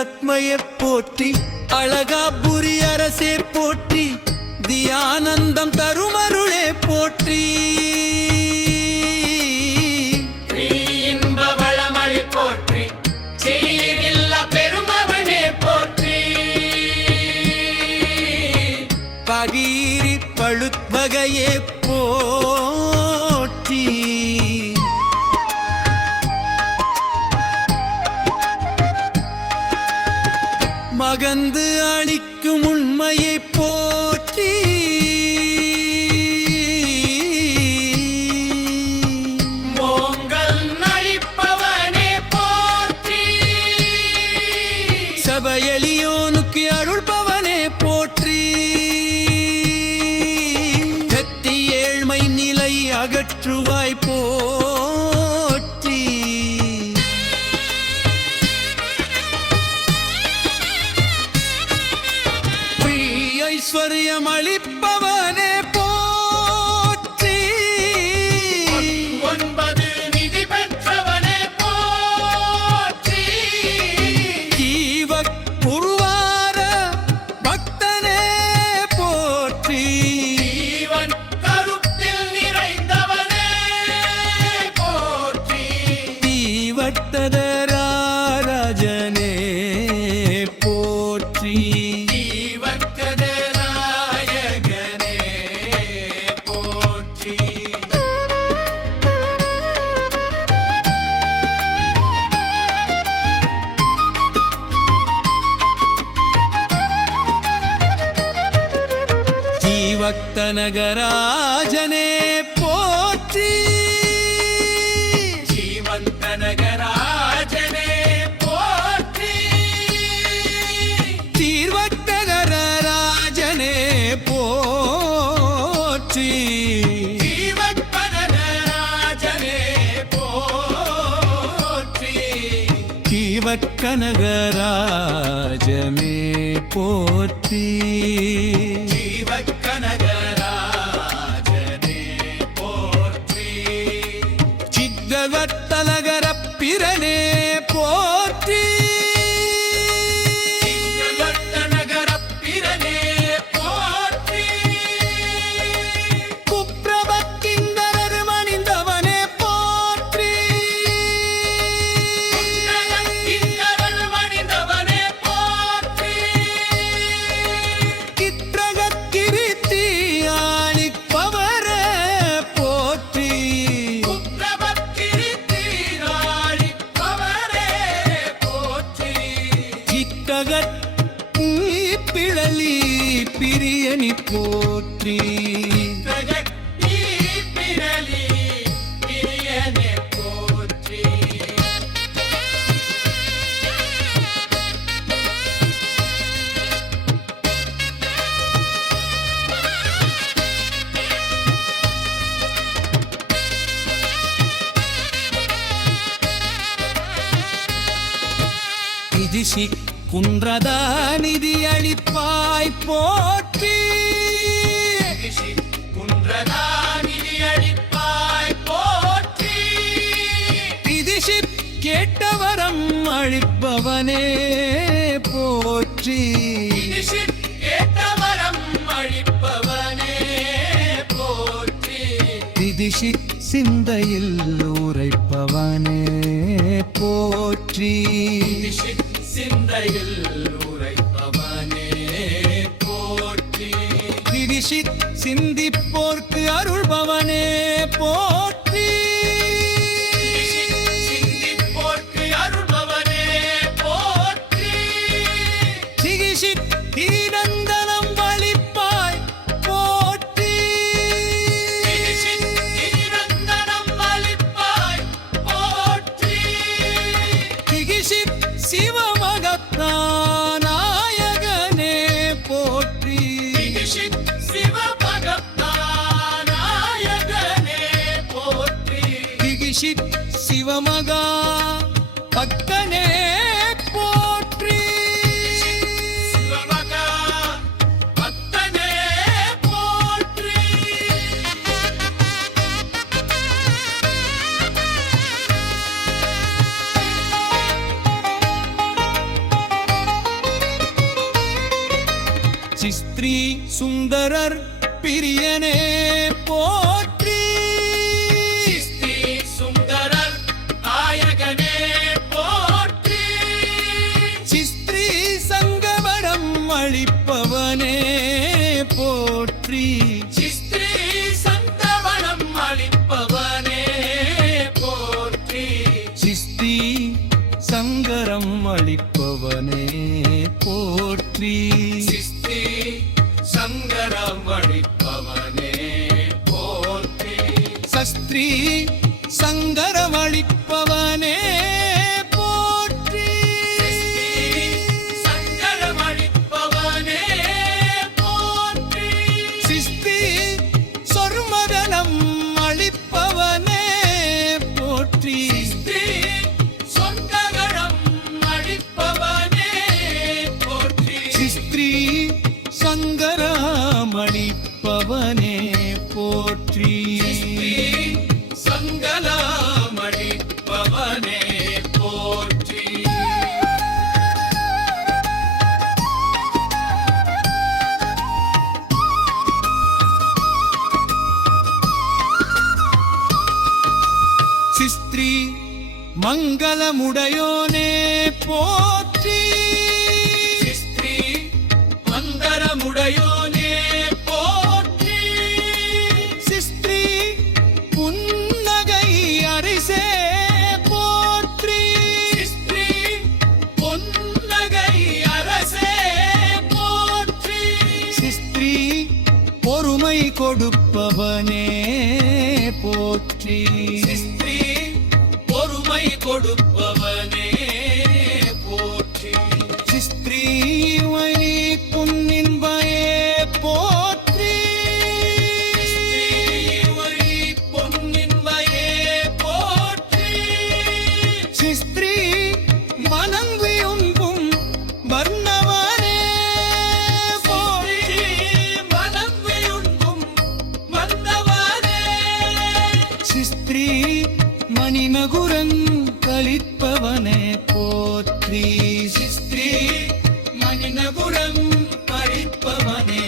பரத்மய போற்றி, அழகாபுரி அரசே போற்றி, தியானந்தம் தருமருளே போற்றி. இன்பவளமளி போற்றி, செய்யில்ல பெருமவனே போற்றி. பகீரி பழுத்வகையே போற்றி. மகந்து அளிக்கும் உண்மையை போற்றி. மோங்கல் நழிப்பவனே போற்றி. சபையலியோனுக்கு அருள்பவனே போற்றி. கத்தி ஏழ்மை நிலை அகற்றுவாய் போற்றி. ஐஸ்வர்யம் அளிப்பவனே போற்றி. ஒன்பது நிதி பெற்றவனே போற்றி. ஜீவக் உருவார பக்தனே போற்றி. ஜீவன் கருத்தில் நிறைந்தவனே போற்றி. தீவட்டதராஜனே போற்றி. பக்தநகராஜனே போற்றி. ஜீவந்தநகராஜனே போற்றி. தீர்வக்தநகராஜனே போற்றி. ஜீவக்கனகராஜனே போற்றி. ஜீவக்கனகராஜமே போற்றி. சித்தவட்டநகரப்பிரனே போற்றி. நகரப்பிரனே போற்றி. குப்ரபக்கிந்தரர் மணிந்தவனே போற்றி. மணிந்தவனே போற்றி. கித்ரகக்கிரித்தி ஆளிப்பவரே போற்றி. கிட்டகத் பிழலி பிரியனி போற்றி. இதிசி குன்றதா நிதி அளிப்பாய் போற்றி. இதிசி கேட்டவரம் அளிப்பவனே போற்றி. திதிசி சிந்தையில் உரைப்பவனே போற்றி. சிந்தையில் உரைப்பவனே போற்றி. திதிசி சிந்திப்போர்க்கு அருள்பவனே போற்றி. சிந்திப்போர்க்கு அருள்பவனே போற்றி. சிகிசி தீரந்தனம் வழிப்பாய் போற்றி. தீரந்தனம் அளிப்பாய் போற்றி. சிகிசி சிவமகத்தாநாயகனே போற்றி. சிவபகத்தாநாயகனே போற்றி. சிகிசி சிவமகா பக்தனே போற்றி. சிவபகா பக்தனே போற்றி. சிஸ்திரி சுந்தரர் பிரியனே போற்றி சிஸ்தி சுந்தரர் நாயகனே போற்றி சிஸ்திரி சங்கமரம் அளிப்பவனே போற்றி சிஸ்தி சந்தவனம் அளிப்பவனே போற்றி சிஸ்தி சங்கரம் அளிப்பவனே போற்றி சிஸ்தி சங்கரம் அளிப்பவனே போற்றி சஸ்திரி சங்கரம் அளிப்பவனே போற்றி சங்கரம் அளிப்பவனே போற்றி சிஸ்தி சொர்மதனம் அளிப்பவனே போற்றி சிஸ்தி சொந்தகரம் அளிப்பவனே போற்றி சிஸ்திரி சங்கரம் அளிப்பவனே போற்றி சங்கலம் அளிப்பவனே போற்றி சிஸ்திரி மங்களமுடையோனே போற்றி சிஸ்தி மந்தரமுடையோனே போற்றி சிஸ்திரி புன்னகை அரிசே போற்றி சிஸ்தி பொன்னகை அரசே போற்றி சிஸ்திரி பொறுமை கொடுப்பவனே போற்றி சிஸ்தி பொறுமை கொடுப்பவனே போற்றி சிஸ்திரி வழி பொன்னின்பயே போற்றி வழி பொன்னின்மையே போற்றி சிஸ்திரி மனங்குயும்பும் வர்ணவனே போற்றி மனம் விழுங்கும் வந்தவனே சிஸ்திரி மணிமகுரன் கலிப்பவனே போற்றி சிஸ்தி மணிநகுரம் பறிப்பவனே